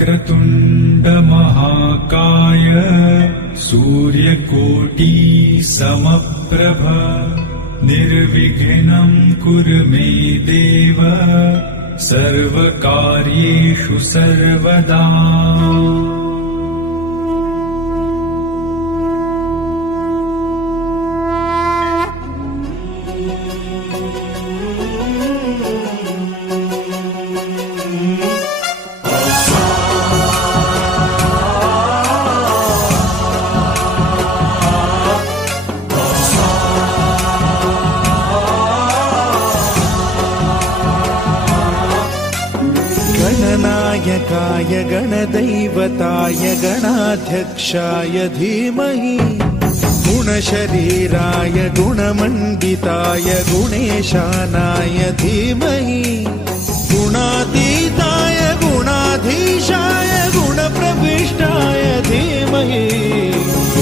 वक्रतुण्ड महाकाय सूर्यकोटि समप्रभ निर्विघ्नं कुरु मे देव सर्वकार्येषु सर्वदा। गणनायकाय गणदैवताय गणाध्यक्षाय धीमहि गुणशरीराय गुणमण्डिताय गुणेशानाय धीमहि गुणातीताय गुणाधीशाय गुणप्रविष्टाय धीमहि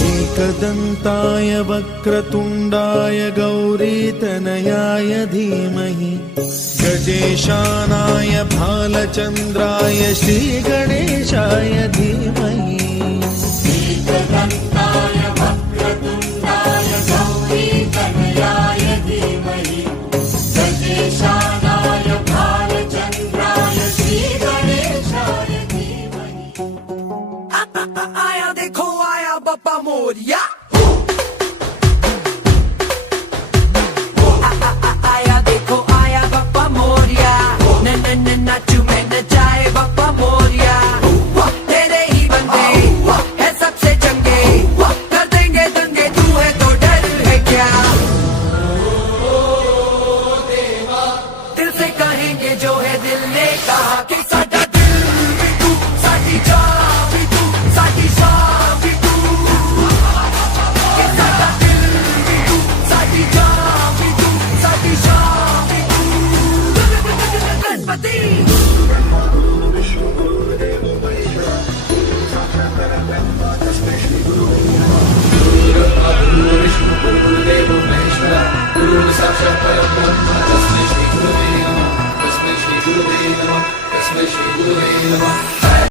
एकदन्ताय वक्रतुण्डाय गौरीतनयाय धीमहि गजेशानाय भालचन्द्राय श्रीगणेशाय धीमहि एकदन्ताय वक्रतुण्डाय गौरीतनयाय धीमहि गजेशानाय भालचन्द्राय श्रीगणेशाय धीमहि। आया देखो आया बाप्पा मोरया। नाचू में नचाए बाप्पा मोरिया तेरे ही बंदे है सबसे चंगे कर देंगे दंगे तू है तो डर है क्या दिल से कहेंगे जो है दिल ने कहा कि साडा दिल भी तू साडी जान भी तू साडी शान भी तू कि साडा दिल भी तू साडी जान भी तू साडी शान भी तू गणपति Tस्मै श्री गुरुवे नमः।